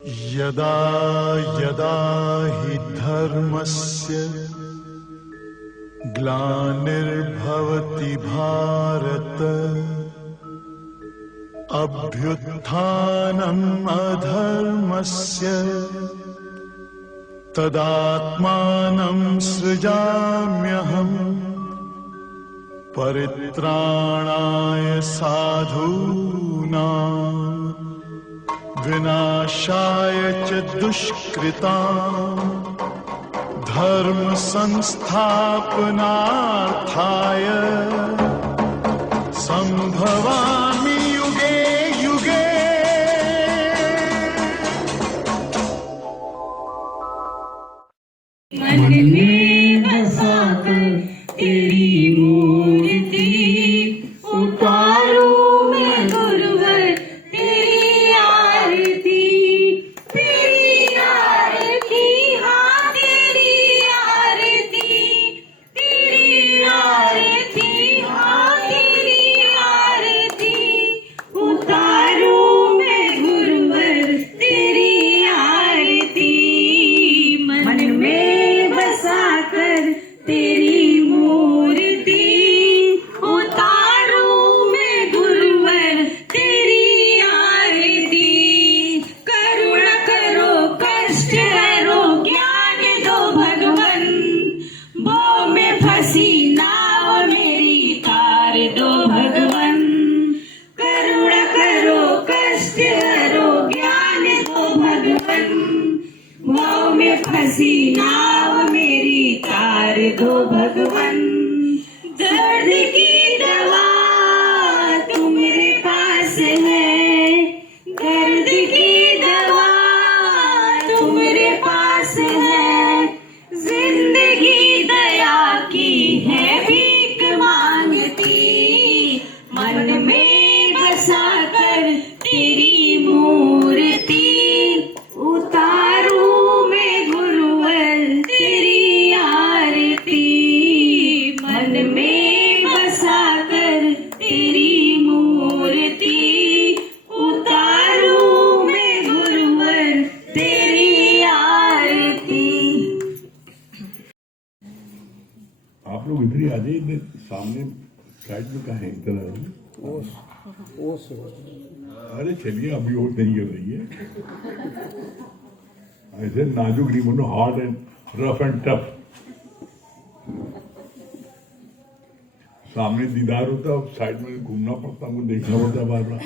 यदा यदा हि धर्मस्य ग्लानिर्भवति भारत अभ्युत्थानम् अधर्मस्य तदात्मानं सृजाम्यहम् परित्राणाय साधूनां विनाशाय च दुष्कृताम् धर्म संस्थापनार्थाय संभवामि युगे युगे। मन में बसाकर तेरी मूर्ति उतारूं मैं गुरुवर तेरी आरती हाँ तेरी आरती हाँ तेरी आरती उतारूं मैं गुरुवर तेरी आरती। मन में बसाकर तेरी मूर्ति उतारूं मैं गुरुवर तेरी आरती। करुणा करो कष्ट हरो ज्ञान दो भगवन वो में फंसी नाव मेरी तार दो भगवन। करुणा करो कष्ट हरो ज्ञान दो भगवन वो में फंसी नाव मेरी तार दो भगवन। दर्द की दवा तुम्हारे पास है दर्द की दवा तुम्हारे पास है जिंदगी दया की है भीख मांगती। मन में बसाकर तेरी मूर्ति उतारूं मैं गुरुवर तेरी आरती। मन में बसाकर तेरी मूर्ति उतारूं मैं गुरुवर तेरी आरती। आप लोग इधर ही आ जाइए, इधर सामने साइड में कहाँ है? इधर आ जाइए। अरे चलिए, अभी और नहीं कर रही है ऐसे नाजुक नहीं बनो, hard and rough and tough. सामने दीदार होता है, साइड में घूमना पड़ता, हमको देखना पड़ता है बार बार।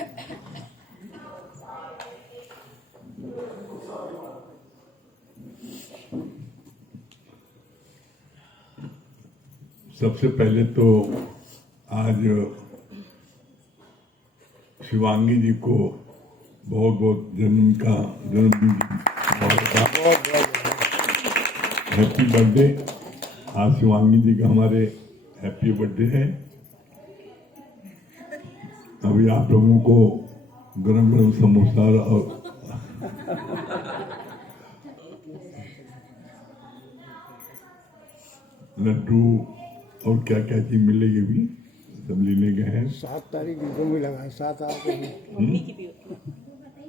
सबसे पहले तो आज शिवांगी जी को बहुत बहुत जन्मदिन हैप्पी बर्थडे। आज शिवांगी जी का हमारे हैप्पी बर्थडे है। अभी आप लोगों को गरम गरम समोसा और लड्डू और क्या क्या चीज मिलेगी भी सब लेने गए हैं। 7 तारीख को भी लगा है, 7 आठ को भी।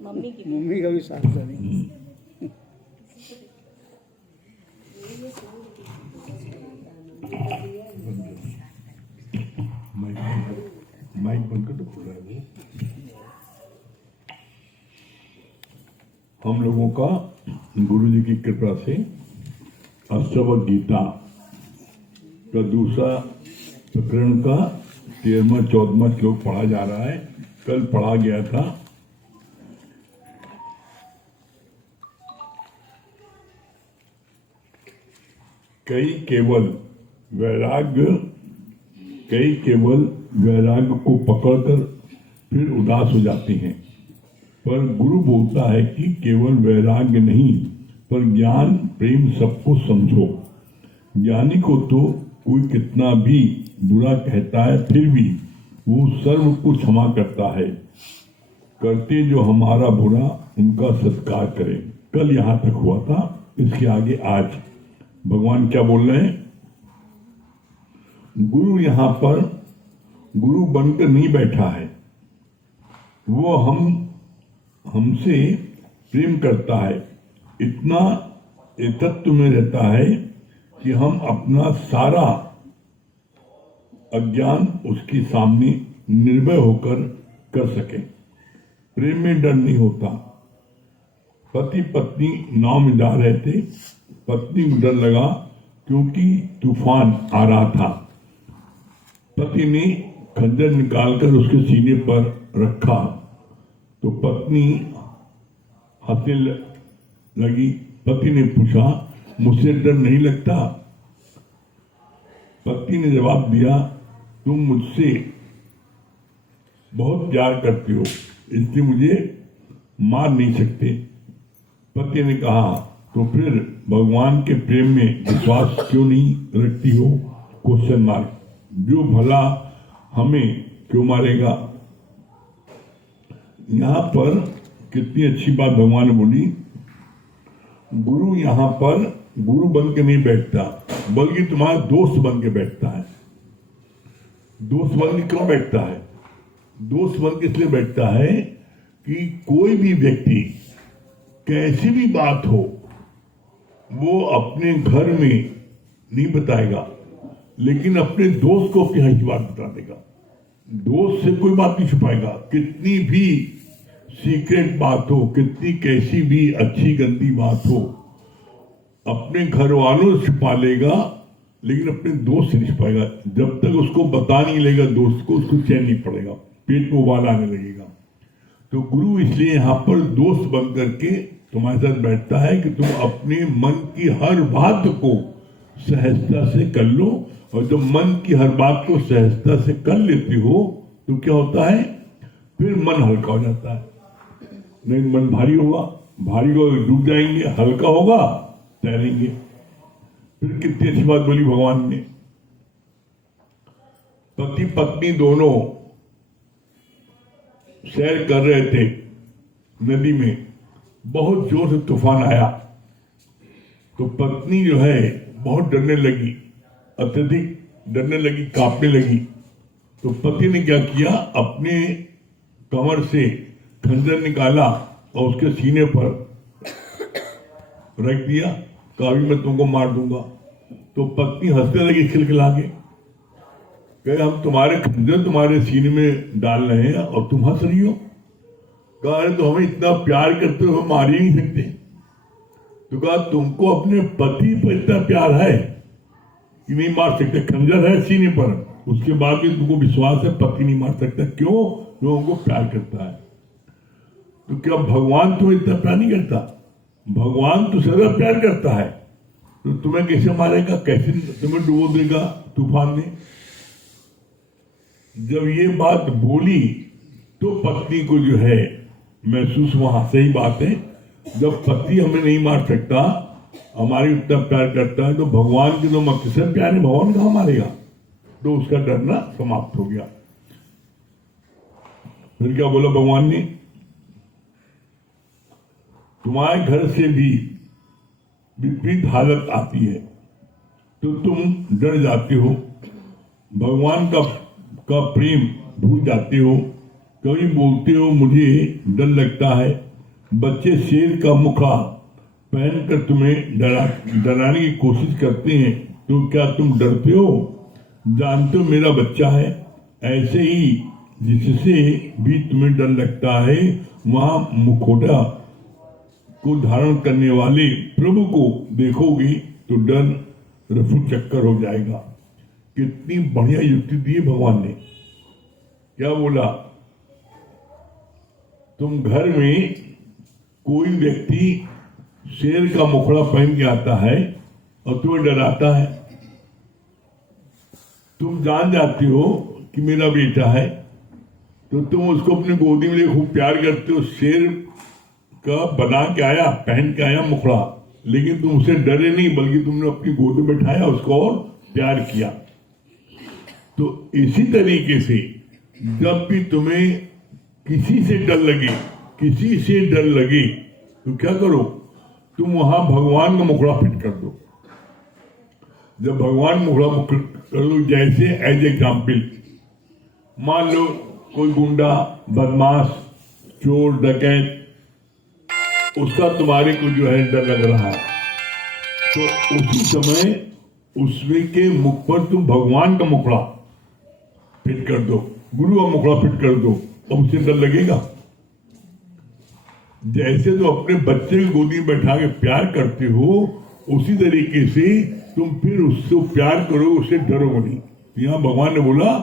मम्मी मम्मी का भी 7 तारीख। माइक बंद कर तो खुल रहा है वो। हम लोगों का गुरु जी की कृपा से अष्टवक्र गीता का दूसरा प्रकरण का 13वां 14वां श्लोक पढ़ा जा रहा है। कल पढ़ा गया था कई केवल वैराग्य को पकड़कर फिर उदास हो जाते हैं, पर गुरु बोलता है कि केवल वैराग्य नहीं पर ज्ञान प्रेम सबको समझो। ज्ञानी को तो कोई कितना भी बुरा कहता है फिर भी वो सर्व को क्षमा करता है। करते जो हमारा बुरा उनका सत्कार करें। कल यहाँ तक हुआ था, इसके आगे आज भगवान क्या बोल रहे हैं? गुरु यहाँ पर गुरु बनकर नहीं बैठा है, वो हमसे प्रेम करता है, इतना एकत्व में रहता है कि हम अपना सारा अज्ञान उसके सामने निर्भय होकर कर सके। प्रेम में डर नहीं होता। पति पत्नी नाव में जा रहे थे, पत्नी को डर लगा क्योंकि तूफान आ रहा था। पति ने खंजर निकालकर उसके सीने पर रखा तो पत्नी हंसने लगी। पति ने पूछा, मुझसे डर नहीं लगता? पत्नी ने जवाब दिया, तुम मुझसे बहुत प्यार करते हो, इसलिए मुझे मार नहीं सकते। पति ने कहा, तो फिर भगवान के प्रेम में विश्वास क्यों नहीं रखती हो? Question mark. जो भला हमें क्यों मारेगा? यहां पर कितनी अच्छी बात भगवान ने बोली। गुरु यहां पर गुरु बन के नहीं बैठता, बल्कि तुम्हारा दोस्त बन के बैठता है। दोस्त बन के क्यों बैठता है? दोस्त बन के इसलिए बैठता है कि कोई भी व्यक्ति कैसी भी बात हो वो अपने घर में नहीं बताएगा, लेकिन अपने दोस्त को अपनी हर की बात बता देगा। दोस्त से कोई बात नहीं छुपाएगा। कितनी भी सीक्रेट बात हो, कितनी कैसी भी अच्छी गंदी बात हो, अपने घर वालों से छुपा लेगा, लेकिन अपने दोस्त से नहीं छुपाएगा। जब तक उसको बता नहीं लेगा दोस्त को, उसको चैन नहीं पड़ेगा, पेट में उबाल आने लगेगा। तो गुरु इसलिए यहाँ पर दोस्त बन करके तुम्हारे साथ बैठता है कि तुम अपने मन की हर बात को सहजता से कर लो। और जब मन की हर बात को सहजता से कर लेते हो तो क्या होता है? फिर मन हल्का हो जाता है। नहीं मन भारी होगा, भारी को डूब जाएंगे, हल्का होगा तैरेंगे। फिर कितनी अच्छी बात बोली भगवान ने। पति पत्नी दोनों सैर कर रहे थे नदी में, बहुत जोर से तूफान आया तो पत्नी जो है बहुत डरने लगी, अत्यधिक डरने लगी, कांपने लगी। तो पति ने क्या किया, अपने कमर से खंजर निकाला और उसके सीने पर रख दिया, कहा भी मैं तुमको मार दूंगा। तो पत्नी हंसने लगी खिलखिला के, कहे हम तुम्हारे खंजर तुम्हारे सीने में डाल रहे हैं और तुम हंस रही हो। कहा अरे तो हमें इतना प्यार करते हो, हम मार ही नहीं सकते। तो कहा तुमको अपने पति पर इतना प्यार है कि नहीं मार सकते, खंजर है सीने पर, उसके बाद भी तुमको विश्वास है पति नहीं मार सकता। क्यों? लोगों को प्यार करता है। तो क्या भगवान तुम्हें इतना प्यार नहीं करता? भगवान तो सदा प्यार करता है, तो तुम्हें कैसे मारेगा, कैसे तुम्हें डुबो देगा तूफान में? जब ये बात बोली तो पत्नी को जो है महसूस हुआ, सही बात है, जब पति हमें नहीं मार सकता, हमारी उतना प्यार करता है, तो भगवान के तो मत से प्यार है, भगवान कहाँ मारेगा? तो उसका डरना समाप्त हो गया। फिर क्या बोला भगवान ने, तुम्हारे घर से भी विपरीत हालत आती है तो तुम डर जाते हो, भगवान का प्रेम भूल जाते हो, कभी बोलते हो मुझे डर लगता है। बच्चे शेर का मुखा पहनकर तुम्हें डराने की कोशिश करते हैं, तो क्या तुम डरते हो? जानते हो मेरा बच्चा है। ऐसे ही जिससे भी तुम्हें डर लगता है, वहां मुखौटा को धारण करने वाले प्रभु को देखोगे तो डर रफू चक्कर हो जाएगा। कितनी बढ़िया युक्ति दी भगवान ने। क्या बोला, तुम घर में कोई व्यक्ति शेर का मुखड़ा पहन के आता है और तुम्हें डराता है, तुम जान जाते हो कि मेरा बेटा है, तो तुम उसको अपनी गोदी में ले खूब प्यार करते हो। शेर का बना के आया, पहन के आया मुखड़ा, लेकिन तुम उसे डरे नहीं, बल्कि तुमने अपनी गोद में बैठाया, उसको और प्यार किया। तो इसी तरीके से जब भी तुम्हें किसी से डर लगे, किसी से डर लगे, तो क्या करो, तुम वहां भगवान का मुखड़ा फिट कर दो। जब भगवान मुखड़ा कर लो, जैसे एज एग्जाम्पल मान लो कोई गुंडा, बदमाश, चोर, डकैत उसका तुम्हारे को जो है डर लग रहा है, तो उसी समय उसमें के मुख पर तुम भगवान का मुखड़ा फिट कर दो, गुरु का मुखड़ा फिट कर दो, अब उसे डर लगेगा। जैसे तो अपने बच्चे को गोदी में बैठा के प्यार करते हो, उसी तरीके से तुम फिर उससे प्यार करो, उससे डरो नहीं। यहाँ भगवान ने बोला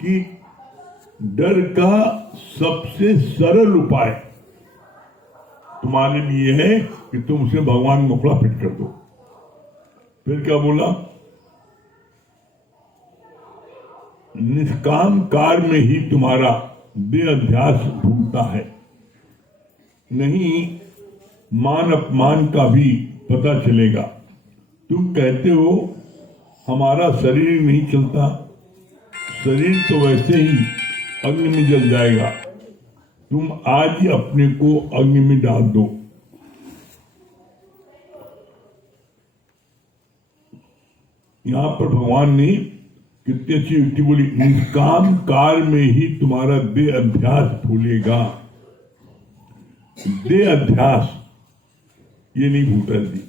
कि डर का सबसे सरल उपाय तुम्हारे लिए है कि तुम उसे भगवान मुखड़ा फिट कर दो। फिर क्या बोला? निष्काम कार्य में ही तुम्हारा देह अध्यास भूलता है, नहीं मान अपमान का भी पता चलेगा। तुम कहते हो हमारा शरीर नहीं चलता, शरीर तो वैसे ही अग्नि में जल जाएगा, तुम आज ही अपने को अग्नि में डाल दो। यहां पर भगवान ने कितनी अच्छी युक्ति बोली, निष्काम कार्य में ही तुम्हारा देह अध्यास भूलेगा। देह अध्यास ये नहीं भूलता जी।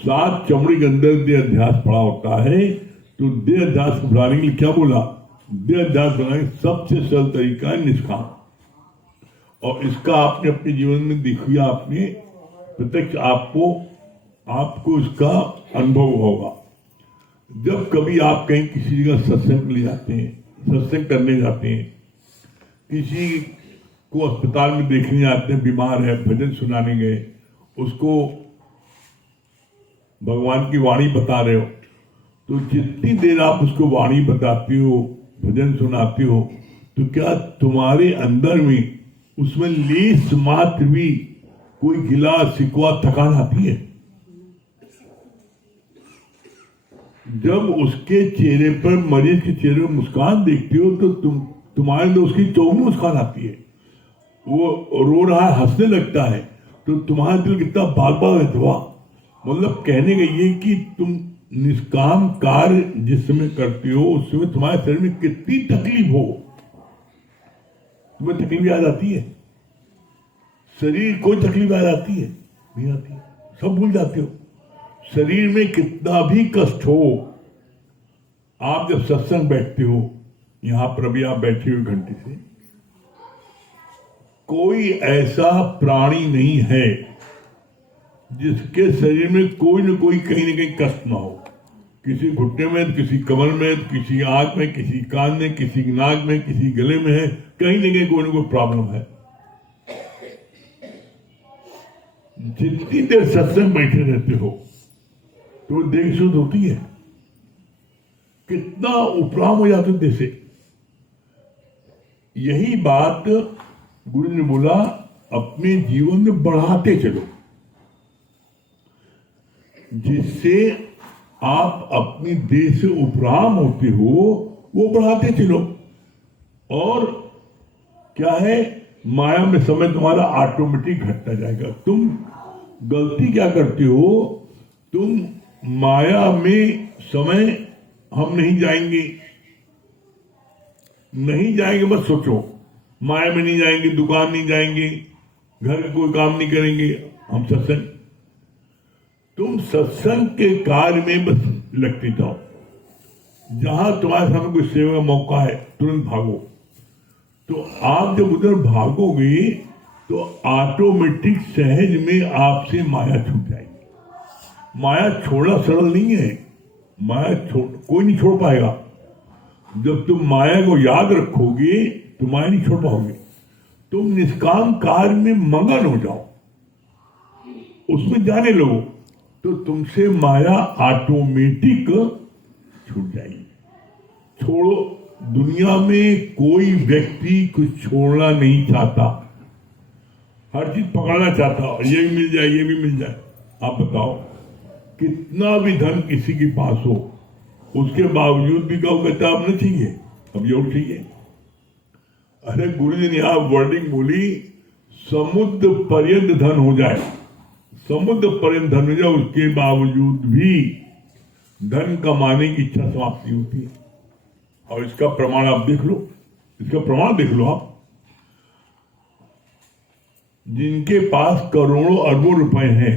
7 चमड़ी के अंदर देह अध्यास पड़ा होता है, तो देह अध्यास को भुलाने के लिए क्या बोला? देह अध्यास बनाने सबसे सरल तरीका है निष्काम। और इसका आपने अपने जीवन में देखिए, आपने प्रत्यक्ष आपको इसका अनुभव होगा। जब कभी आप कहीं किसी जगह सत्संग ले जाते हैं, सत्संग करने जाते हैं, किसी को अस्पताल में देखने जाते हैं, बीमार है, भजन सुनाने गए, उसको भगवान की वाणी बता रहे हो, तो जितनी देर आप उसको वाणी बताते हो, भजन सुनाते हो, तो क्या तुम्हारे अंदर में उसमें लेस मात्र भी कोई गिला शिकवा थकान आती है? जब उसके चेहरे पर, मरीज के चेहरे पर मुस्कान देखते हो, तो तुम्हारे अंदर उसकी चौमुखी मुस्कान आती है। वो रो रहा है, हंसने लगता है, तो तुम्हारा दिल कितना बाग बाग है। मतलब कहने का ये कि तुम निष्काम कार्य जिस समय करते हो, उस समय तुम्हारे शरीर में कितनी तकलीफ हो, तुम्हें तकलीफ याद आती है? शरीर कोई तकलीफ याद आती है? नहीं आती है, सब भूल जाते हो। शरीर में कितना भी कष्ट हो, आप जब सत्संग बैठते हो, यहां पर अभी आप बैठे हुए घंटे से, कोई ऐसा प्राणी नहीं है जिसके शरीर में कोई न कोई कहीं न कहीं कष्ट ना हो। किसी घुटने में, किसी कमर में, किसी आंख में, किसी कान में, किसी नाक में, किसी गले में है, कहीं न कहीं कोई न कोई प्रॉब्लम है। जितनी देर सत्संग बैठे रहते हो तो देह शुद्ध होती है, कितना उपराम हो जाते जैसे। यही बात गुरु ने बोला, अपने जीवन में बढ़ाते चलो, जिससे आप अपनी देह से उपराम होते हो, वो बढ़ाते चलो। और क्या है, माया में समय तुम्हारा ऑटोमेटिक घटता जाएगा। तुम गलती क्या करते हो, तुम माया में समय हम नहीं जाएंगे, बस सोचो, माया में नहीं जाएंगे, दुकान नहीं जाएंगे, घर का कोई काम नहीं करेंगे, हम सत्संग। तुम सत्संग के कार्य में बस लगते जाओ। जहां तुम्हारे सामने कोई सेवा का मौका है, तुरंत भागो। तो आप जब उधर भागोगे तो ऑटोमेटिक सहज में आपसे माया छूट जाएगी। माया छोड़ना सरल नहीं है, कोई नहीं छोड़ पाएगा। जब तुम माया को याद रखोगे तो माया नहीं छोड़ पाओगे। तुम निष्काम कार्य में मगन हो जाओ, उसमें जाने लगो, तो तुमसे माया ऑटोमेटिक छूट जाएगी। छोड़ो, दुनिया में कोई व्यक्ति कुछ छोड़ना नहीं चाहता, हर चीज पकड़ना चाहता, ये भी मिल जाए, ये भी मिल जाए। आप बताओ, कितना भी धन किसी के पास हो, उसके बावजूद भी क्या कहता है, अब नहीं चाहिए, अब ये चाहिए। अरे गुरु जी ने यहां वर्डिंग बोली, समुद्र पर्यंत धन हो जाए, समुद्र पर्यंत धन हो जाए, उसके बावजूद भी धन कमाने की इच्छा समाप्त नहीं होती है। और इसका प्रमाण आप देख लो, इसका प्रमाण देख लो आप। जिनके पास करोड़ों अरबों रुपए हैं,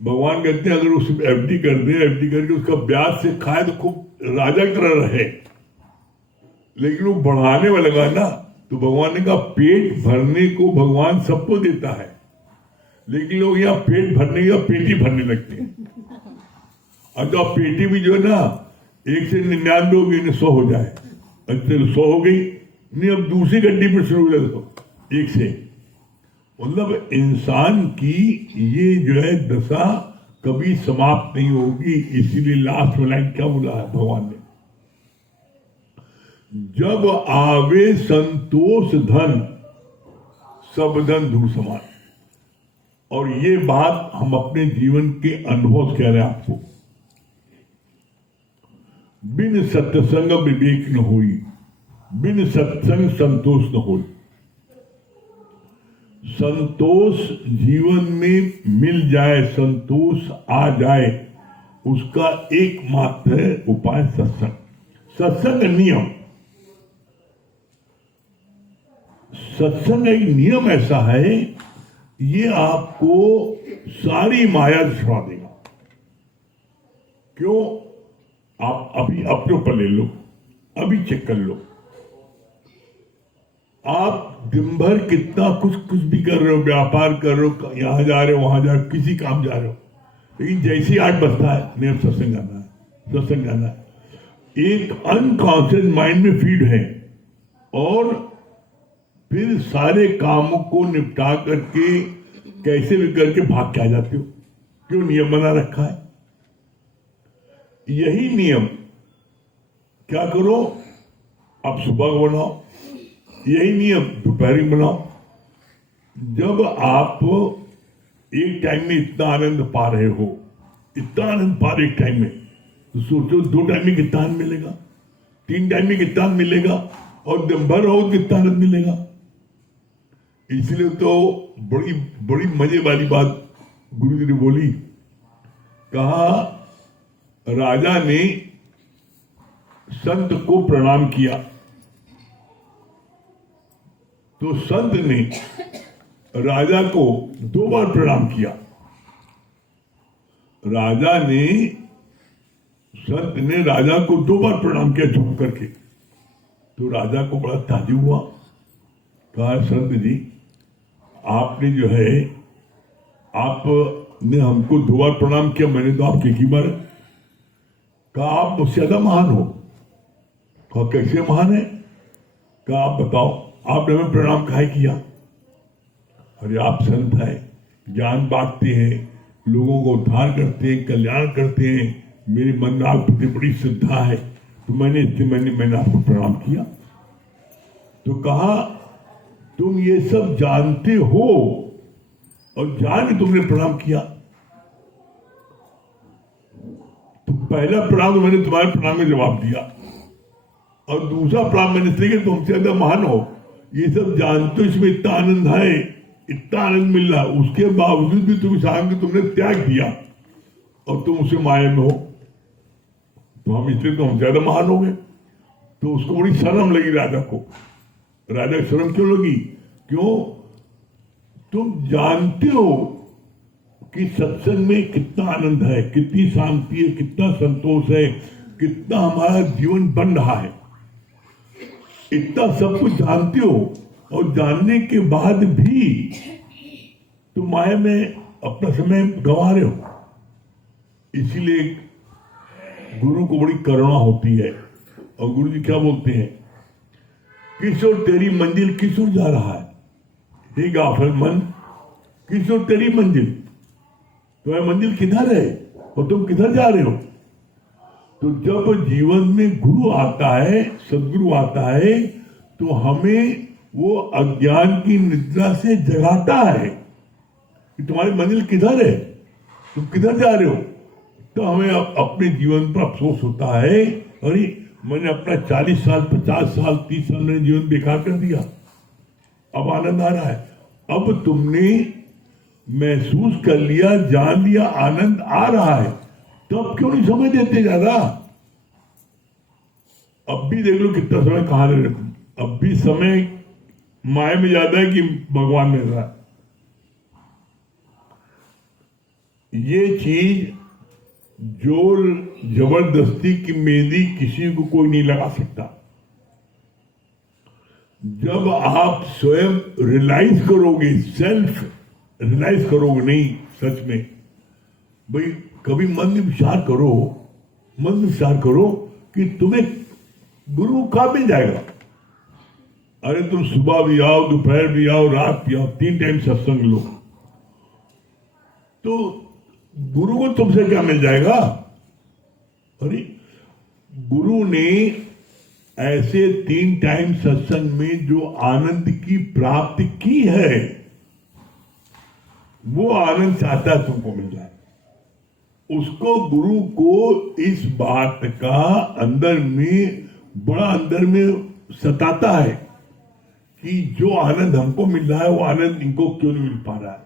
भगवान कहते हैं अगर उस एफडी कर दे, एफडी करके उसका ब्याज से खाए तो खूब राजा की तरह रहे, लेकिन वो बढ़ाने में लगा ना, तो भगवान ने कहा पेट भरने को भगवान सबको देता है, लेकिन लोग यहाँ पेट भरने या पेटी भरने लगते हैं। अब तो पेटी भी जो है ना 1 से 99 होगी, 100 हो जाए, अच्छा 100 हो गई, नहीं अब दूसरी गड्डी पर शुरू हो जाए 1 से। मतलब इंसान की ये जो है दशा कभी समाप्त नहीं होगी, इसीलिए लास्ट में लाइन क्या बोला है भगवान ने, जब आवे संतोष धन सब धन धूल समान। और ये बात हम अपने जीवन के अनुभव से कह रहे हैं आपको। बिन सत्संग विवेक न होई, बिन सत्संग संतोष न होई। संतोष जीवन में मिल जाए, संतोष आ जाए, उसका एकमात्र उपाय सत्संग। सत्संग नियम, सत्संग एक नियम ऐसा है, ये आपको सारी माया छुड़ा देगा। क्यों? आप अभी अपने ऊपर ले लो, अभी चेक कर लो, आप दिन भर कितना कुछ भी कर रहे हो, व्यापार कर रहे हो, यहां जा रहे हो, वहां जा रहे हो, किसी काम जा रहे हो, लेकिन जैसे ही 8 बजता है नहीं सत्संग आना है, सत्संग आना है। एक अनकॉन्शियस माइंड में फीड है, और फिर सारे कामों को निपटा करके कैसे भी करके भाग के आ जाते हो। क्यों? नियम बना रखा है। यही नियम क्या करो, अब सुबह बनाओ, यही नियम दोपहर में बनाओ। जब आप एक टाइम में इतना आनंद पा रहे हो, इतना आनंद पा रहे एक टाइम में, तो सोचो 2 टाइम में कितना आनंद मिलेगा, 3 टाइम में कितना आनंद मिलेगा, और दिन भर रहो कितना आनंद मिलेगा। इसलिए तो बड़ी बड़ी मजे वाली बात गुरु जी ने बोली, कहा राजा ने संत को प्रणाम किया, तो संत ने राजा को 2 बार प्रणाम किया। संत ने राजा को 2 बार प्रणाम किया झुक करके। तो राजा को बड़ा ताज्जुब हुआ, कहा संत जी आपने जो है, आपने हमको 2 बार प्रणाम किया, मैंने तो आपके 1 ही बार। कहा आप मुझसे ज्यादा महान हो। कहा कैसे महान है? कहा आप बताओ, आपने हमें प्रणाम काहे किया? अरे आप संत हैं, ज्ञान बांटते हैं, लोगों को उद्धार करते हैं, कल्याण करते हैं, मेरे मन में आप प्रति बड़ी श्रद्धा है, तो मैंने आपको प्रणाम किया। तो कहा तुम ये सब जानते हो और जान के तुमने प्रणाम किया, तो पहला प्रणाम तो मैंने तुम्हारे प्रणाम में जवाब दिया, और दूसरा प्रणाम मैंने इसलिए कि तुमसे ज्यादा महान हो, ये सब जानते हो, इसमें इतना आनंद है, इतना आनंद मिल रहा, उसके बावजूद भी तुम सांग तुमने त्याग दिया और तुम उसे माया में हो, तो हम इसलिए तो हम ज्यादा महान हो गए। तो उसको बड़ी शर्म लगी राजा को। राजा की शर्म क्यों लगी? क्यों? तुम जानते हो कि सत्संग में कितना आनंद है, कितनी शांति है, कितना संतोष है, कितना हमारा जीवन बन रहा है, इतना सब कुछ जानते हो, और जानने के बाद भी तुम माया में अपना समय गंवा रहे हो। इसीलिए गुरु को बड़ी करुणा होती है, और गुरु जी क्या बोलते हैं, किस ओर तेरी मंजिल, किस ओर जा रहा है, हे गाफिल मन, किस ओर तेरी मंजिल, तुम्हारी मंजिल किधर है और तुम किधर जा रहे हो? तो जब जीवन में गुरु आता है, सदगुरु आता है, तो हमें वो अज्ञान की निद्रा से जगाता है कि तुम्हारी मंजिल किधर है, तुम किधर जा रहे हो। तो हमें अपने जीवन पर अफसोस होता है, अरे मैंने अपना 40 साल 50 साल 30 साल मैंने जीवन बेकार कर दिया, अब आनंद आ रहा है। अब तुमने महसूस कर लिया, जान लिया, आनंद आ रहा है, तब क्यों नहीं समझ देते ज्यादा? अब भी देख लो कितना समय कहां रहे, अब भी समय माया में ज्यादा है कि भगवान में ज्यादा है? ये चीज जोर जबरदस्ती की मेहंदी किसी को कोई नहीं लगा सकता। जब आप स्वयं रियलाइज करोगे, सेल्फ रियलाइज करोगे, नहीं सच में भाई, कभी मन में विचार करो कि तुम्हें गुरु कहाँ मिल जाएगा। अरे तुम सुबह भी आओ, दोपहर भी आओ, रात भी आओ, 3 टाइम सत्संग लो, तो गुरु को तुमसे क्या मिल जाएगा। अरे गुरु ने ऐसे 3 टाइम सत्संग में जो आनंद की प्राप्ति की है, वो आनंद चाहता है तुमको मिल जाए। उसको, गुरु को इस बात का अंदर में सताता है कि जो आनंद हमको मिल रहा है वो आनंद इनको क्यों नहीं मिल पा रहा है।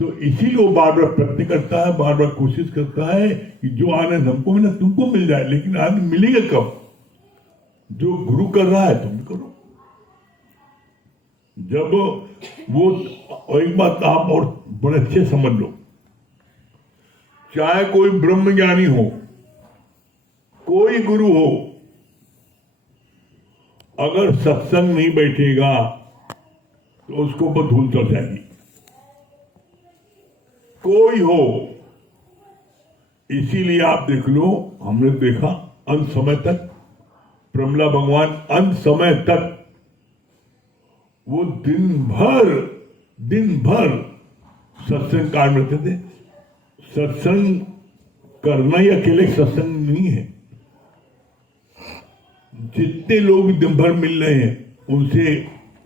तो इसीलिए वो बार बार प्रयत्न करता है, बार बार कोशिश करता है कि जो आनंद हमको मिला तुमको मिल जाए। लेकिन आनंद मिलेगा कब? जो गुरु कर रहा है तुम करो। जब वो, और एक बात आप और बड़े अच्छे समझ लो, चाहे कोई ब्रह्मज्ञानी हो, कोई गुरु हो, अगर सत्संग नहीं बैठेगा तो उसको ऊपर धूल चढ़ जाएगी। कोई हो, इसीलिए आप देख लो, हमने देखा अंत समय तक प्रमला भगवान अंत समय तक वो दिन भर सत्संग कांड में रहते थे। सत्संग करना ही अकेले सत्संग नहीं है। जितने लोग दिन भर मिल रहे हैं उनसे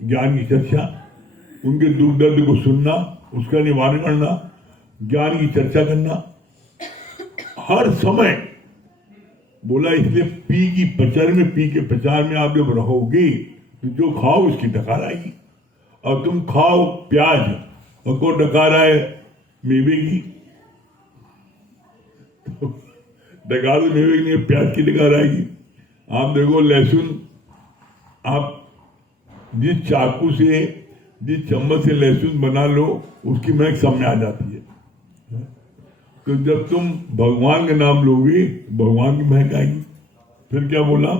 ज्ञान की चर्चा, उनके दुख दर्द को सुनना, उसका निवारण करना, ज्ञान की चर्चा करना, हर समय बोला। इसलिए पी के प्रचार में आप जब रहोगे तो जो खाओ उसकी डकार आएगी। और तुम खाओ प्याज और को डकार आए मेवे की, तो डकार तो मेवे की नहीं, प्याज की डकार आएगी। आप देखो लहसुन, आप जिस चाकू से, जिस चम्मच से लहसुन बना लो, उसकी महक सब में आ जाती है। तो जब तुम भगवान का नाम लोगे, भगवान की महक आएगी। फिर क्या बोला?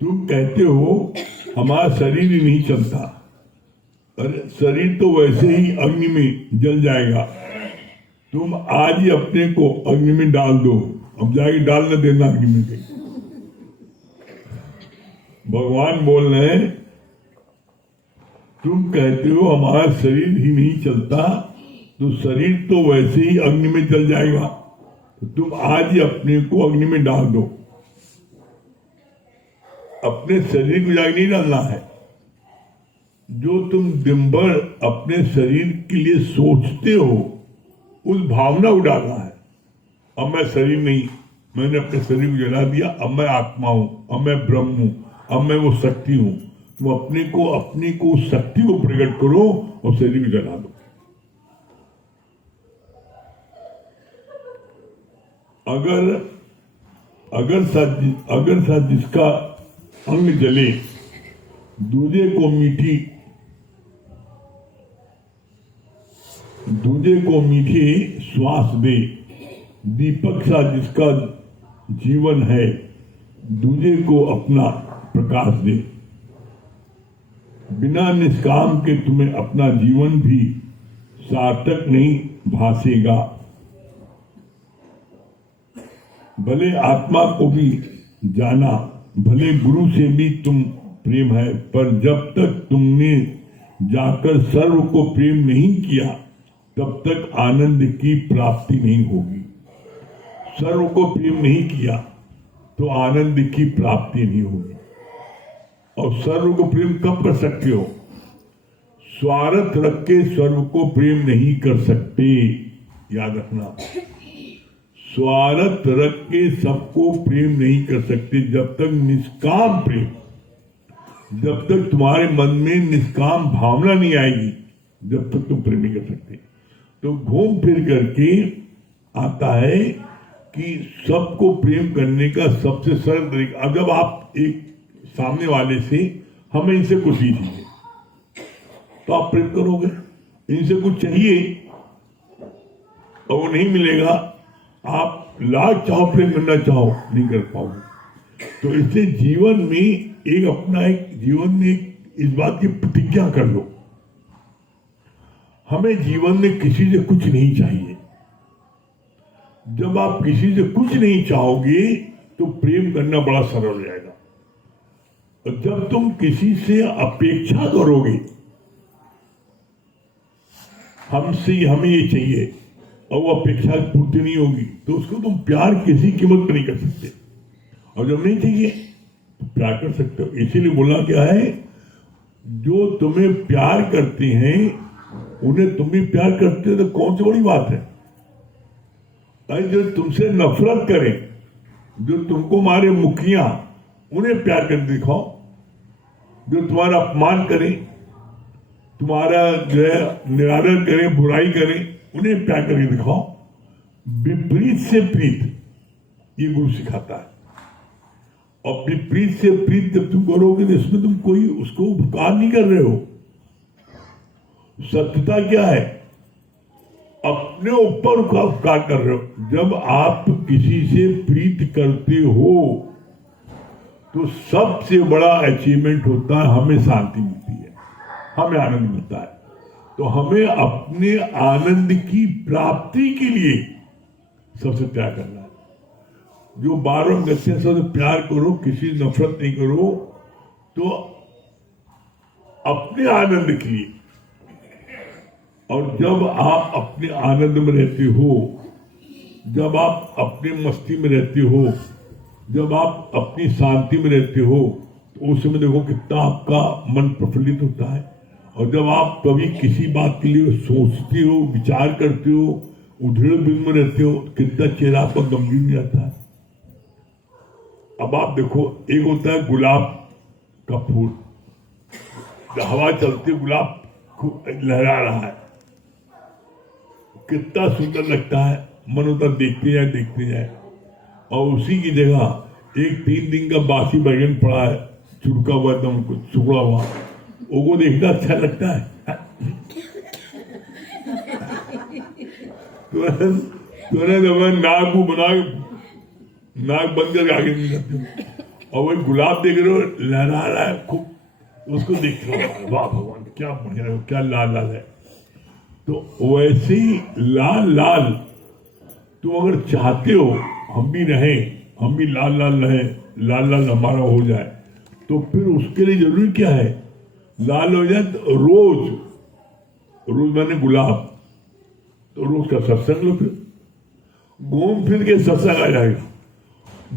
तुम कहते हो हमारा शरीर ही नहीं चलता। अरे शरीर तो वैसे ही अग्नि में जल जाएगा। तुम आज ही अपने को अग्नि में डाल दो, अब जाके डाल न देना अग्नि में कहीं। भगवान बोल रहे हैं, तुम कहते हो हमारा शरीर ही नहीं चलता, तो शरीर तो वैसे ही अग्नि में जल जाएगा। तो तुम आज ही अपने को अग्नि में डाल दो। अपने शरीर को जाके नहीं डालना है। जो तुम दिन भर अपने शरीर के लिए सोचते हो, उस भावना को डालना है। अब मैं शरीर नहीं, मैंने अपने शरीर को जला दिया, अब मैं आत्मा हूं, अब मैं ब्रह्म हूं, अब मैं वो शक्ति हूं। तुम अपनी को उस शक्ति को प्रकट करो और शरीर को जला दो। अगर साथ जिसका अंग जले, दूजे को मीठी श्वास दे, दीपक सा जिसका जीवन है, दूजे को अपना प्रकाश दे। बिना निष्काम के तुम्हें अपना जीवन भी सार्थक नहीं भासेगा। भले आत्मा को भी जाना, भले गुरु से भी तुम प्रेम है, पर जब तक तुमने जाकर सर्व को प्रेम नहीं किया, तब तक आनंद की प्राप्ति नहीं होगी। सर्व को प्रेम नहीं किया तो आनंद की प्राप्ति नहीं होगी। और सर्व को प्रेम कब कर सकते हो? स्वार्थ रख के सर्व को प्रेम नहीं कर सकते, याद रखना। स्वार्थ रख के सबको प्रेम नहीं कर सकते। जब तक निष्काम प्रेम, जब तक तुम्हारे मन में निष्काम भावना नहीं आएगी, जब तक तुम प्रेम नहीं कर सकते। तो घूम फिर करके आता है कि सबको प्रेम करने का सबसे सरल तरीका, अब जब आप एक सामने वाले से हमें इनसे कुछ ही चाहिए तो आप प्रेम करोगे, इनसे कुछ चाहिए और वो नहीं मिलेगा, आप लाख चाहो प्रेम करना चाहो नहीं कर पाओगे। तो इससे जीवन में जीवन में इस बात की प्रतिज्ञा कर लो, हमें जीवन में किसी से कुछ नहीं चाहिए। जब आप किसी से कुछ नहीं चाहोगे तो प्रेम करना बड़ा सरल हो जाएगा। और जब तुम किसी से अपेक्षा करोगे, हमें ये चाहिए, और वो अपेक्षा पूर्ति नहीं होगी, तो उसको तुम प्यार किसी कीमत पर नहीं कर सकते। और जब नहीं चाहिए तो प्यार कर सकते हो। इसीलिए बोला क्या है, जो तुम्हें प्यार करते हैं उन्हें तुम भी प्यार करते हो, तो कौन सी बड़ी बात है। जो तुमसे नफरत करें, जो तुमको मारे मुखिया, उन्हें प्यार कर दिखाओ। जो तुम्हारा अपमान करें, तुम्हारा जो है निरादर करें, बुराई करें, उन्हें प्यार करके दिखाओ। विपरीत से प्रीत, ये गुरु सिखाता है। और विपरीत से प्रीत जब तुम करोगे तो इसमें तुम कोई उसको उपकार नहीं कर रहे हो। सत्यता क्या है, अपने ऊपर उपकार कर रहे हो। जब आप किसी से प्रीत करते हो तो सबसे बड़ा अचीवमेंट होता है, हमें शांति मिलती है, हमें आनंद मिलता है। तो हमें अपने आनंद की प्राप्ति के लिए सबसे प्यार करना है। जो बारों गति से प्यार करो, किसी नफरत नहीं करो, तो अपने आनंद के लिए। और जब आप अपने आनंद में रहते हो, जब आप अपनी मस्ती में रहते हो, जब आप अपनी शांति में रहते हो, तो उस समय देखो कितना आपका मन प्रफुल्लित होता है। और जब आप कभी किसी बात के लिए सोचते हो, विचार करते हो, उधेड़ बिंद में रहते हो, कितना चेहरा आपका गंभीर नहीं आता है। अब आप देखो, एक होता है गुलाब का फूल, हवा चलती, गुलाब लहरा रहा है, कितना सुंदर लगता है, मन होता देखते जाए। और उसी की जगह एक 3 दिन का बासी बैगन पड़ा है, चुड़का हुआ, एकदम सुखड़ा हुआ, वो देखना अच्छा लगता है। तुरंत नाक को बना, नाक बंद करके आगे नहीं जाते। और वही गुलाब देख रहे हो, लहरा रहा है खूब, उसको देख रहे हो, वाह भगवान क्या बढ़िया, क्या लाल लाल है। तो वैसे ही लाल लाल तुम अगर चाहते हो हम भी रहें, हम भी लाल लाल रहें, लाल लाल हमारा हो जाए, तो फिर उसके लिए जरूरी क्या है, लाल हो जाए। तो रोज मैंने गुलाब, तो रोज का सत्संग लो, फिर घूम फिर के सत्संग आ जाएगा।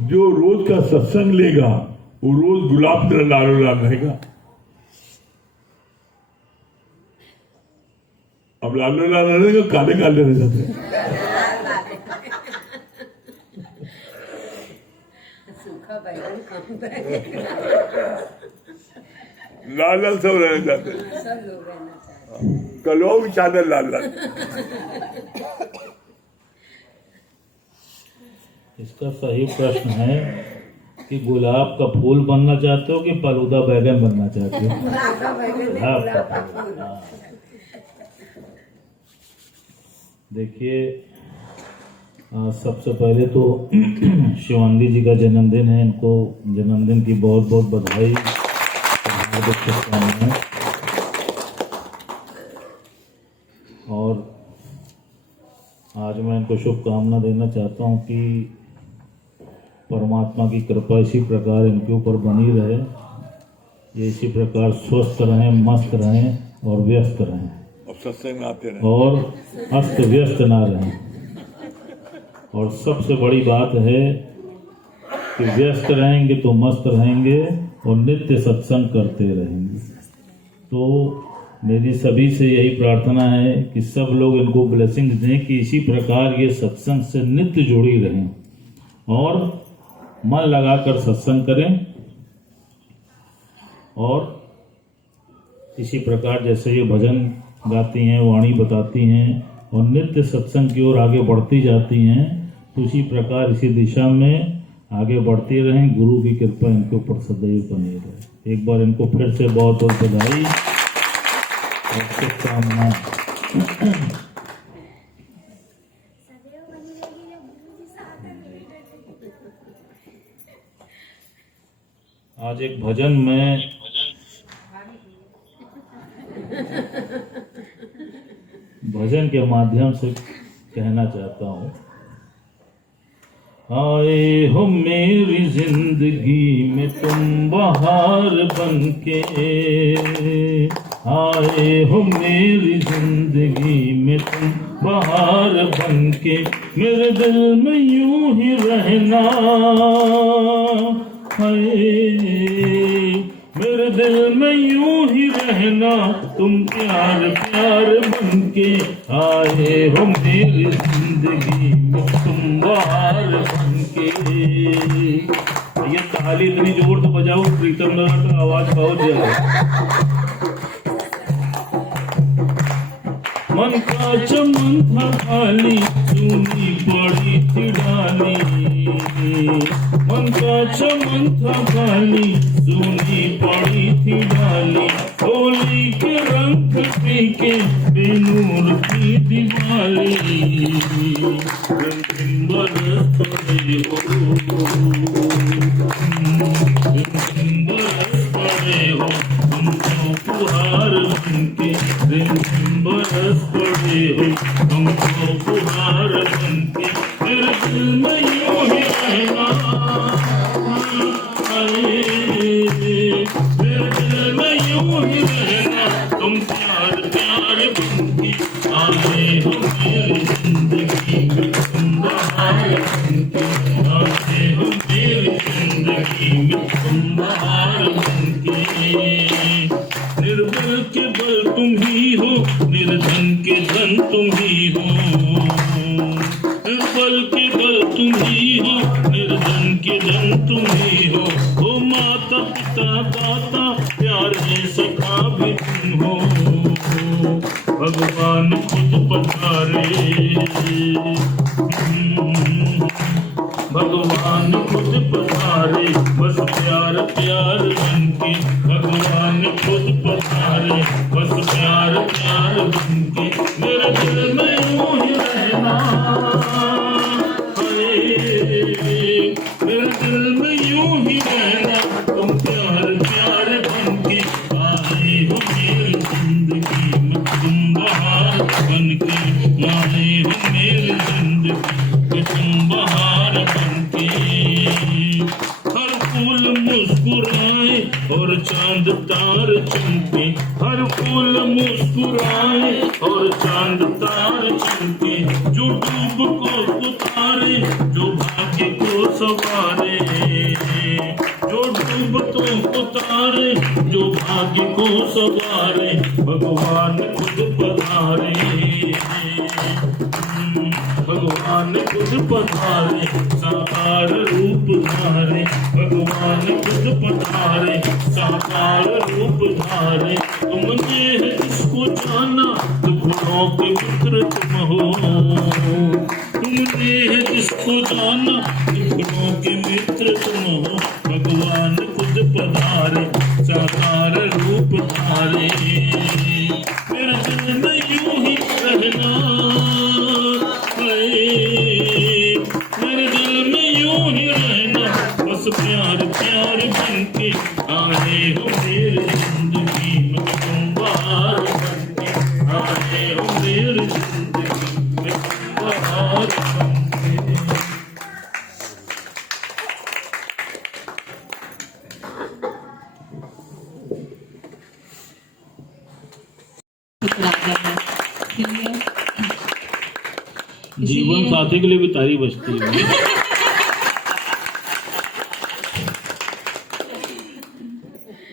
जो रोज का सत्संग लेगा वो रोज गुलाब तरह लाल लाल रहेगा। अब लाल लाल रहेगा, काले काले रह जाते हैं। लाल लाल सब रहना चाहते हैं, कलो भी चादर लाल लाल। इसका सही प्रश्न है कि गुलाब का फूल बनना चाहते हो कि फलूदा बैगन बनना चाहते हो। हाँ। देखिए, सबसे पहले तो शिवांगी जी का जन्मदिन है, इनको जन्मदिन की बहुत बहुत बधाई, हार्दिक शुभकामनाएं। और आज मैं इनको शुभकामना देना चाहता हूं कि परमात्मा की कृपा इसी प्रकार इनके ऊपर बनी रहे, ये इसी प्रकार स्वस्थ रहें, मस्त रहें और व्यस्त रहें, और अस्त व्यस्त ना रहें। और सबसे बड़ी बात है कि व्यस्त रहेंगे तो मस्त रहेंगे और नित्य सत्संग करते रहेंगे। तो मेरी सभी से यही प्रार्थना है कि सब लोग इनको ब्लेसिंग्स दें कि इसी प्रकार ये सत्संग से नित्य जुड़ी रहें और मन लगाकर सत्संग करें। और इसी प्रकार जैसे ये भजन गाती हैं, वाणी बताती हैं और नित्य सत्संग की ओर आगे बढ़ती जाती हैं, तो इसी प्रकार इसी दिशा में आगे बढ़ते रहें। गुरु की कृपा इनके ऊपर सदैव बनी रहे। एक बार इनको फिर से बहुत बहुत बधाई और शुभकामनाएं। आज एक भजन में भजन के माध्यम से कहना चाहता हूँ। आए हो मेरी जिंदगी में तुम बहार बनके, आए हो मेरी जिंदगी में तुम बहार बनके, मेरे दिल में यूं ही रहना है, मेरे दिल में यूं ही रहना, तुम प्यार प्यार बनके आए हो मेरी जिंदगी में तुम बहार बनके। ये ताली इतनी जोर तो बजाओ प्रीतम दादा का आवाज बहुत ज्यादा। मन का चमन था खाली सुनी पड़ी थी डाली, मन का चमन था खाली सुनी पड़ी थी डाली, होली के रंग फीके बेनूर की दिवाली, बरस पड़े हो, बरस पड़े हो तुमको फुहार बनके, बरस पड़े हो तुमको फुहार बनके, मेरे दिल में यूं ही रहना, मेरे दिल में यूं ही रहना, तुम प्यार प्यार बनके आए हो मेरी जिंदगी में तुम बहार बनके, आए हो मेरी जिंदगी में तुम बहार बनके। निर्बल के बल तुम ही हो, निर्धन के धन तुम ही हो, निर्बल के बल तुम ही हो, निर्धन के धन तुम ही हो, ओ माता पिता दाता प्यार में सखा भी तुम हो, भगवान खुद पधारे, भगवान खुद पधारे, बस प्यार प्यार बनके, भगवान खुद पधारे, बस प्यार प्यार बनके, मेरे दिल में यूं ही रहना, मेरे दिल में यूं ही रहना, तुम प्यार प्यार बनके आए हो मेरी जिंदगी में तुम बहार बनके, आए हो मेरी जिंदगी में तुम बहार बनके। हर फूल मुस्कुराए और चांद तार चमके, हर फूल मुस्कुराए और चांद तार चमके, जो डूब को उतारे जो भाग्य को सवारे, जो डूब को उतारे जो भाग्य को सवारे, भगवान खुद पधारे, भगवान खुद पधारे, साकार रूप धारे, भगवान खुद पधारे, साकार रूप धारे, तुमने है जिसको जाना दुखों के मित्र तुम हो, तुमने है जिसको जाना दुखों के मित्र तुम हो, भगवान खुद पधारे, साकार रूप धारे, मेरे दिल में यूं ही रहना, मेरे दिल में यूं ही रहना, बस प्यार प्यार बनके आए हो मेरी जिंदगी में तुम बहार बनके, आए हो मेरी जिंदगी में तुम बहार बनके। जीवन साथी के लिए भी तारी बजती है।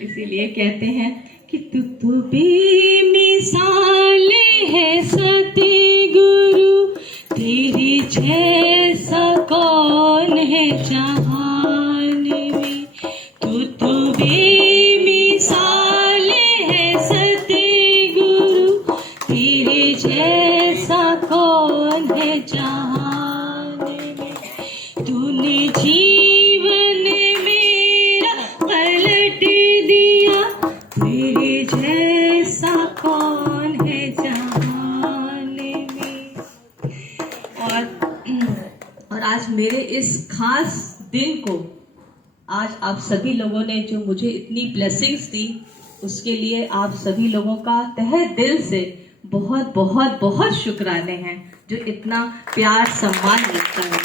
इसीलिए कहते हैं कि तू बेमिसाल है सतगुरु, तेरे जैसा कौन है जहान में, तू बेमिसाल है सतगुरु, तेरे जैसा कौन है जहान में, इस खास दिन को आज आप सभी लोगों ने जो मुझे इतनी ब्लेसिंग्स दी, उसके लिए आप सभी लोगों का तहे दिल से बहुत बहुत बहुत शुक्राने हैं, जो इतना प्यार सम्मान मिलता है।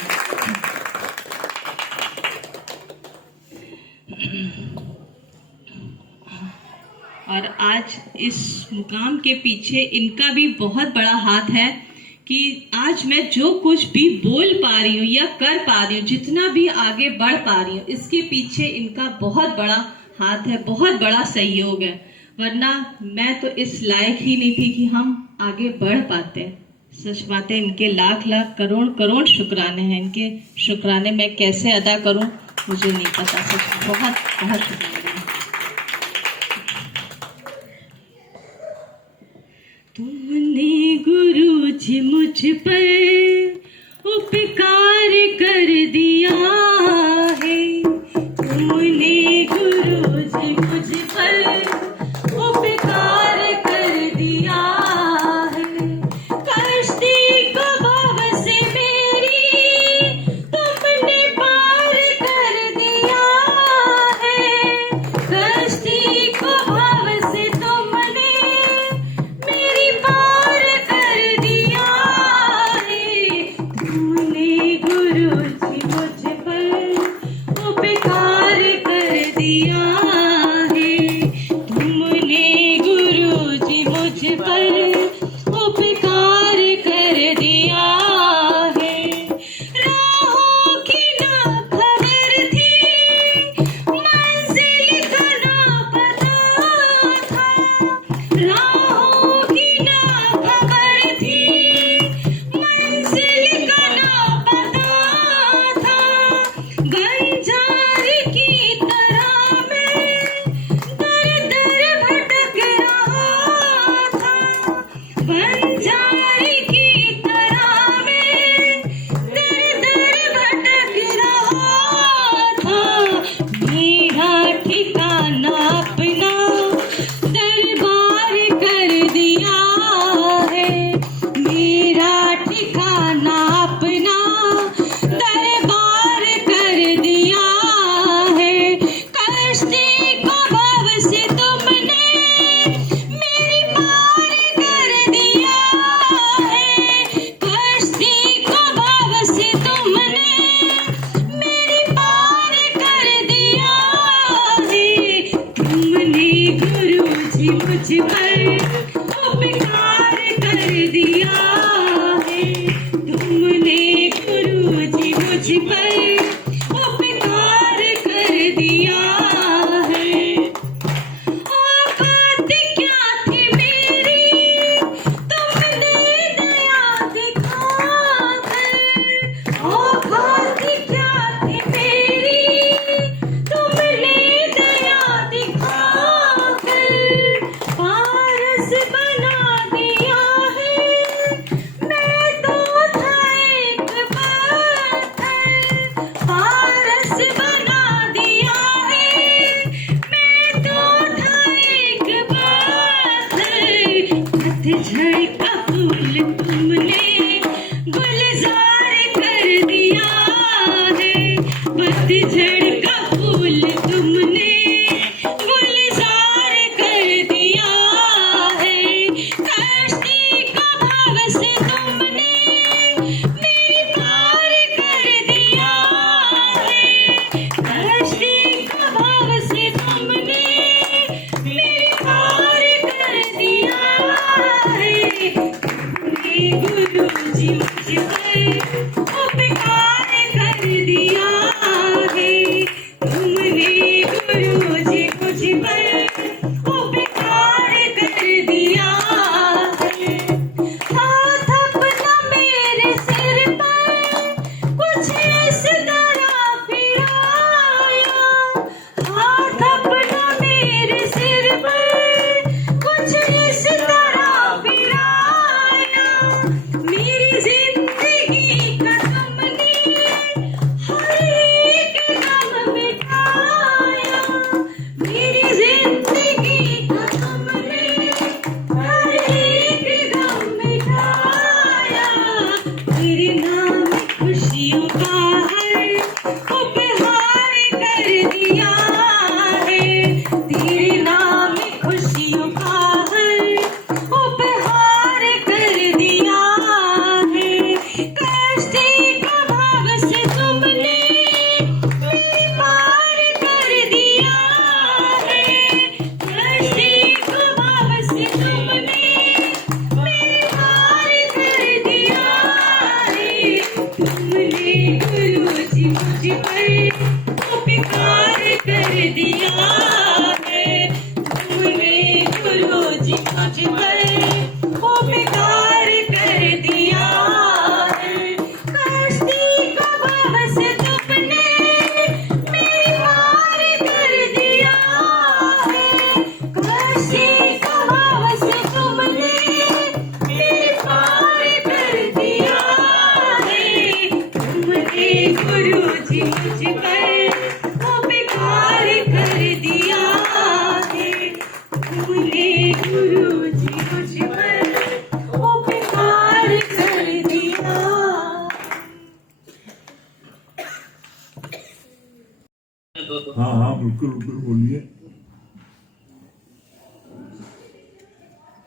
और आज इस मुकाम के पीछे इनका भी बहुत बड़ा हाथ है कि आज मैं जो कुछ भी बोल पा रही हूँ या कर पा रही हूँ, जितना भी आगे बढ़ पा रही हूँ, इसके पीछे इनका बहुत बड़ा हाथ है, बहुत बड़ा सहयोग है। वरना मैं तो इस लायक ही नहीं थी कि हम आगे बढ़ पाते। सच बात है, इनके लाख लाख करोड़ करोड़ शुक्राने हैं। इनके शुक्राने मैं कैसे अदा करूं मुझे नहीं पता। सच बहुत बहुत शुक्राने। तुमने गुरुजी मुझ पर उपकार कर दिया है, तुमने गुरुजी मुझ पर उपकार कर दिया है। कश्ती को भाव से मेरी तुमने पार कर दिया है, कश्ती को भाव से तुमने मेरी पार कर दिया है। तुमने गुरुजी मुझ पर उपकार कर दिया है, तुमने गुरुजी मुझ पर उपकार कर दिया है। राहों की ना खबर थी, मंजिल का ना पता था। राहों की ना खबर थी, मंजिल का ना पता था। बंजार की तरह मैं दर दर भटक रहा था, बंजार की तरह मैं दर दर भटक रहा था। मेरा ठिकाना अपना दरबार कर दिया है, मेरा ठिकाना अपना दरबार कर दिया है। कश्ती को भाव से तुमने मेरी पार कर दिया है, कश्ती को भाव से तुमने मेरी पार कर दिया है। तुमने गुरुजी मुझ पर उपकार कर दिया है, तुमने गुरुजी मुझ पर उपकार कर दिया है। औकात क्या थी मेरी तुमने दया दिखाकर, औकात क्या थी मेरी तुमने दया दिखाकर। पारस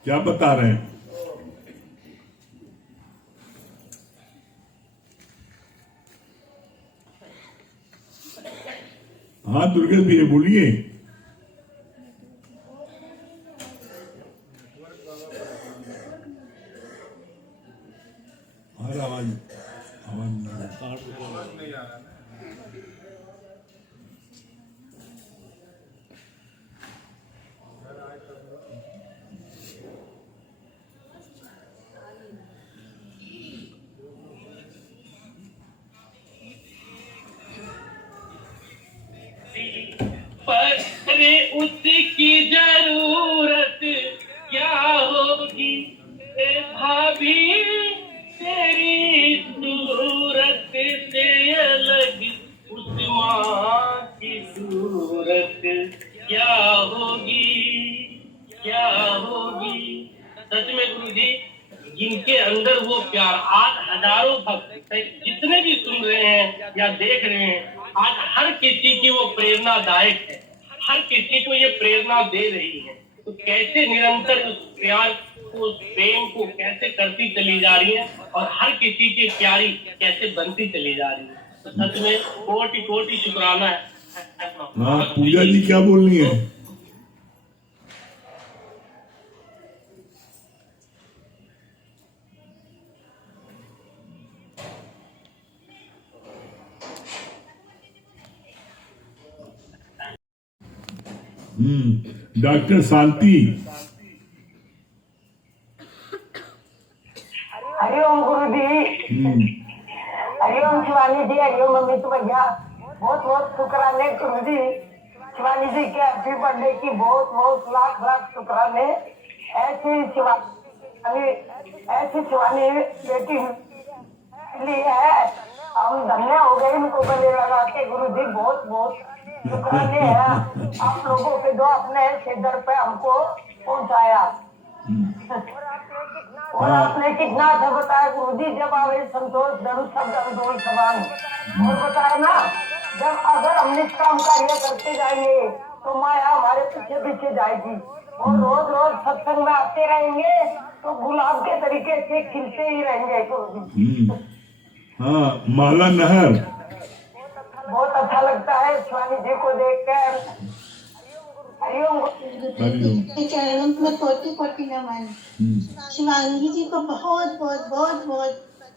क्या बता रहे हैं? हाँ दुर्गेश भैया बोलिए। हर आवाज नहीं आ रहा। पर उसकी जरूरत क्या होगी ए भाभी, तेरी सूरत से अलग उस माँ की सूरत क्या होगी, क्या होगी। सच में गुरु जी, जिनके अंदर वो प्यार, आज हजारों भक्त जितने भी सुन रहे हैं या देख रहे हैं, आज हर किसी की वो प्रेरणादायक है, हर किसी को ये प्रेरणा दे रही है। तो कैसे निरंतर उस प्यार को, उस प्रेम को कैसे करती चली जा रही है और हर किसी की प्यारी कैसे बनती चली जा रही है। तो सच में कोटि कोटि शुक्राना है। हाँ पूजा जी क्या बोल रही है? डॉक्टर शांति। हरिओम गुरु जी, हरिओम शिवानी जी, हरिओम अमित भैया, बहुत बहुत शुक्राने गुरु जी। शिवानी जी के हैप्पी बर्थडे की बहुत बहुत लाख लाख शुक्राने। ऐसी शिवानी बेटी लिए है, हम धन्य हो गए इनको गले लगा के। गुरु जी बहुत बहुत शुक्राने हैं आप लोगों के जो अपने सिर पे हमको पहुंचाया। और आपने कितना अच्छा बताया गुरु जी, जब आवे संतोष धनु शब्द अंदोल समान। और बताया ना, जब अगर हम निष्काम कार्य करते जाएंगे तो माया हमारे पीछे पीछे जाएगी, और रोज रोज सत्संग में आते रहेंगे तो गुलाब के तरीके से खिलते ही रहेंगे गुरु जी। हाँ माला नहर बहुत अच्छा लगता है शिवानी जी को देखकर। हरिओम के चरणों में कोटि कोटि नमन। शिवांगी जी को बहुत बहुत बहुत बहुत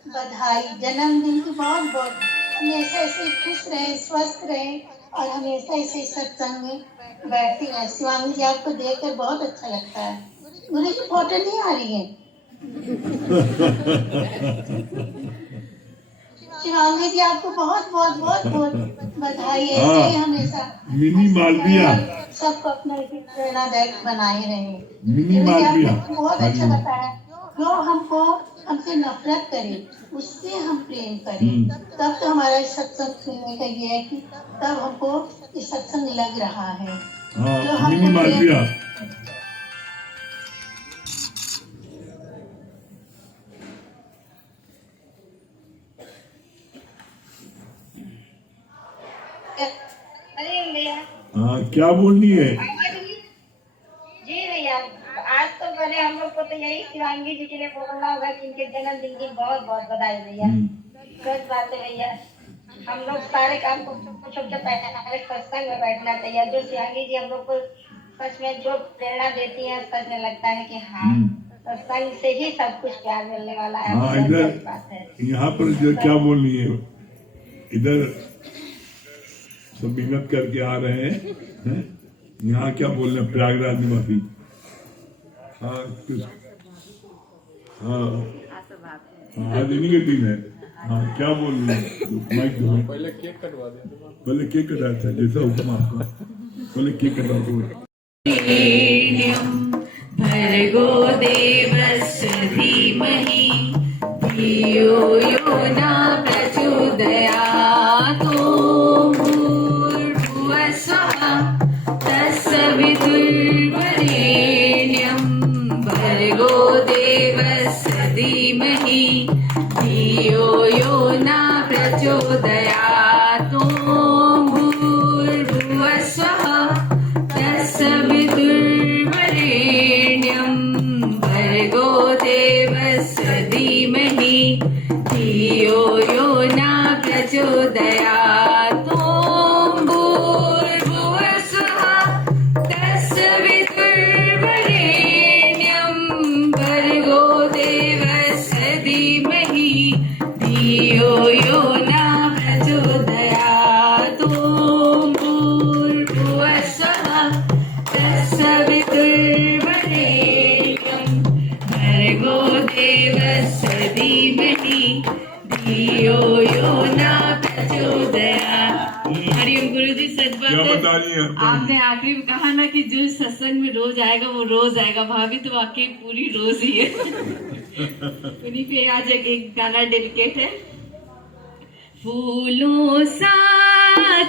बधाई, जन्मदिन की बहुत बहुत। हमेशा ऐसे खुश रहे, स्वस्थ रहे और हमेशा ऐसे सत्संग में बैठती रहे। शिवांगी जी आपको देखकर बहुत अच्छा लगता है। मुझे फोटो नहीं आ रही है। शिवांगी जी आपको बहुत बहुत बहुत बहुत बधाई। ऐसे ही हमेशा मिनी मालविया सबको अपना प्रेरणादायक बनाए रहे। मिनी मालविया बहुत अच्छा बताया। जो हमसे नफरत करे उससे हम प्रेम करें, तब तो हमारा सत्संग सुनने का ये है कि तब हमको ये सत्संग लग रहा है। जो मिनी मालविया भैया। हाँ क्या बोलनी है? जी भैया, आज तो पहले हम लोग को तो यही शिवांगी जी के लिए बोलना होगा कि इनके जन्मदिन की बहुत बहुत बधाई भैया। सच बात है भैया, हम लोग सारे काम को छोड़ के पहले सत्संग में बैठना चाहिए। जो शिवांगी जी हम लोग को सच में जो प्रेरणा देती है, सच में लगता है कि हाँ सत्संग से ही सब कुछ प्यार मिलने वाला है। हाँ इधर यहाँ पर जो क्या बोलनी है, इधर सब मेहनत करके आ रहे हैं, यहाँ क्या बोल रहे हैं प्रयागराज निवासी। हाँ आज इन्हीं के दिन है। हाँ क्या बोल रही है? माइक दो। पहले केक कटवा दे। पहले केक कटवाया था, जैसा हुक्म आपका। पहले केक कटवा दो। भर्गो देवस्य धीमहि धियो यो न प्रचोदयात्। भर्गो देवस्य धीमहि धियो यो न प्रचोदयात्। भूर्भुवस्सुः तत्सवितुर्वरेण्यं धियो यो न प्रचोदयात् ॐ भूर्भुवः स्वः तत्सवितुर्वरेण्यं भर्गो देवस्य धीमहि धियो यो न प्रचोदयात् ॐ भूर्भुवः स्वः तत्सवितुर्वरेण्यं भर्गो देवस्य धीमहि धियो यो न प्रचोदयात्। हरिओम गुरु जी, सच बात है। आपने आखिरी में कहा ना कि जो सत्संग में रोज आएगा वो रोज आएगा। भाभी तो वाकई पूरी रोज ही है। उन्हीं पे आज एक गाना डेडिकेट है। फूलों सा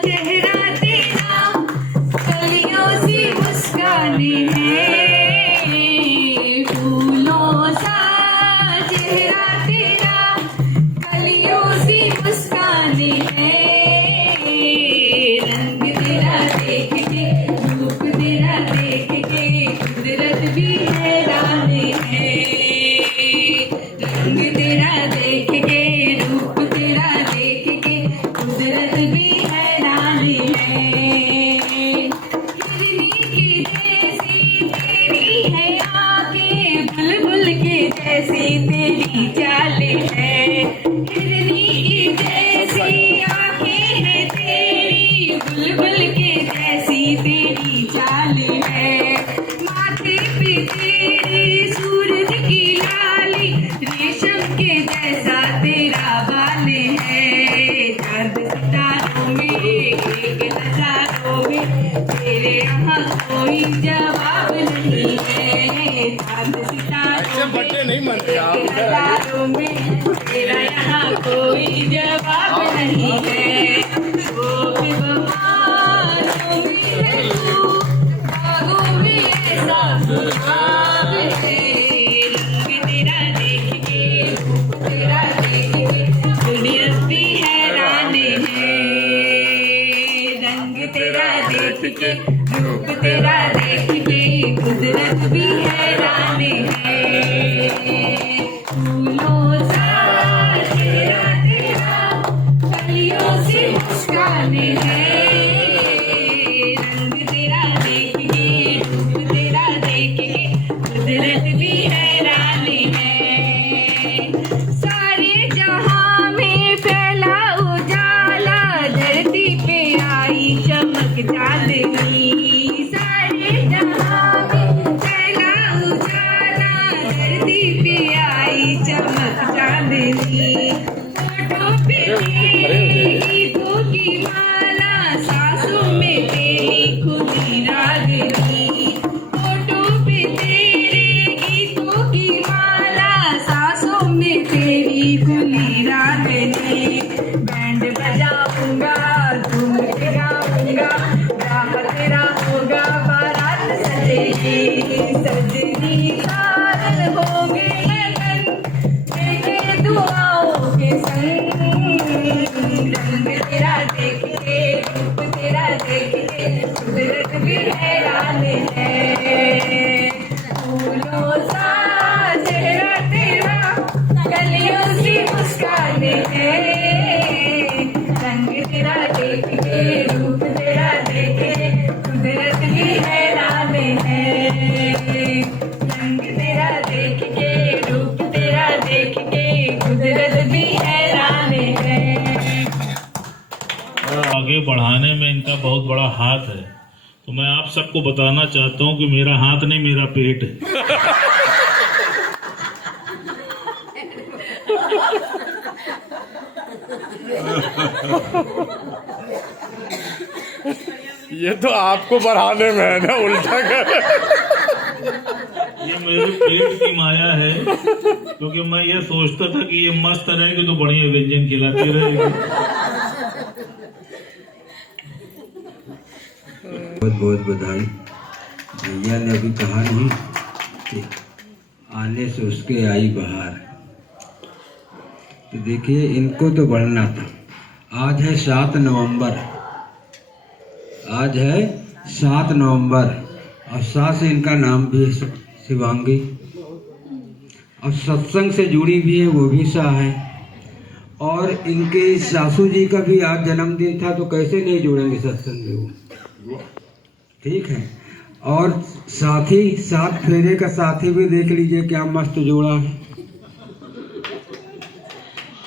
चेहरा तेरा, कलियों सी मुस्काने हैं। फूलों सा चेहरा तेरा, कलियों सी मुस्काने हैं। रंग तेरा देख के, रूप तेरा देख के, कुदरत भी हैरान है। रंग तेरा देख के, रूप तेरा देख के, कुदरत भी हैरान है। हिरनी की जैसी तेरी है आंखें, बुलबुल के जैसी तेरी चाल है। हिरनी की जैसी आंखें हैं तेरी, बुलबुल के जैसी तेरी चाल है। माथे पे तेरी सूरज की लाली, रेशम के जैसा तेरा बाल है। चांद सितारों में, एक नजारों में, तेरे यहाँ कोई जवाब नहीं है। चांद सितारों में, एक नजारों में, तेरा यहाँ कोई जवाब नहीं है। वो बेबहारों में है तू, बागों में ऐसा गुलाब है। रंग तेरा देख के, रूप तेरा देख के, दुनिया भी हैरान है। रंग तेरा देख के, रूप तेरा देख के, कुदरत भी हैरान है। फूलों सा चेहरा तेरा, कलियों से मुस्काने हैं। रंग तेरा देख के, रूप तेरा देख के, कुदरत भी हैरान है। सारे जहां में फैला उजाला, धरती पे आई चमक चांदनी। सारे जहां में फैला उजाला, धरती पे आई चमक चांदनी। होठों पे तेरे गीतों की माला, सांसों में तेरी खुली रागनी। होठों पे तेरे गीतों की माला, सांसों में तेरी खुली रागनी। बैंड बजाऊंगा, धूम के गाऊंगा, राह तेरा होगा, बारात सजेगी। सजनी सार होंगे लगन, मेरे दुआओं के संग। रंग तेरा देख के, रूप तेरा देख के, कुदरत भी हैरान है। फूलों सा चेहरा तेरा, कलियों सी मुस्काने हैं। रंग तेरा देख के, रूप तेरा देख के, कुदरत भी हैरान है। रंग तेरा देख के, रूप तेरा देख के, कुदरत भी हैरान है। आगे बढ़ाने में इनका बहुत बड़ा हाथ है। तो मैं आप सबको बताना चाहता हूँ कि मेरा हाथ नहीं, मेरा पेट है। ये तो आपको बढ़ाने में है ना, उल्टा कर। ये मेरे पेट की माया है, क्योंकि मैं ये सोचता था कि ये मस्त रहेगी तो बढ़िया व्यंजन खिलाती रहेगी। बहुत बहुत बधाई। भैया ने अभी कहा नहीं कि आने से उसके आई बहार। तो देखिए, इनको तो बढ़ना था। आज है 7 नवंबर, आज है 7 नवंबर और 7 से इनका नाम भी है शिवांगी, और सत्संग से जुड़ी भी है, वो भी सा है। और इनके सासू जी का भी आज जन्मदिन था, तो कैसे नहीं जोड़ेंगे सत्संग में वो। ठीक है, और साथी 7 फेरे का साथी भी देख लीजिए क्या मस्त जोड़ा है।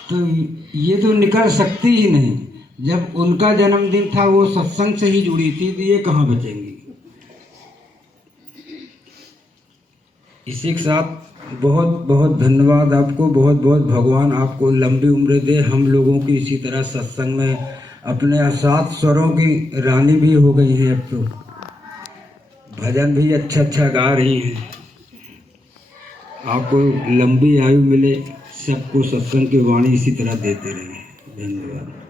तो ये तो निकल सकती ही नहीं। जब उनका जन्मदिन था वो सत्संग से ही जुड़ी थी, तो ये कहाँ बचेंगी। इसी के साथ बहुत बहुत धन्यवाद आपको, बहुत बहुत भगवान आपको लंबी उम्र दे। हम लोगों की इसी तरह सत्संग में अपने 7 स्वरों की रानी भी हो गई हैं, अब तो भजन भी अच्छा गा रही हैं। आपको लंबी आयु मिले, सबको सत्संग की वाणी इसी तरह देते रहे। धन्यवाद।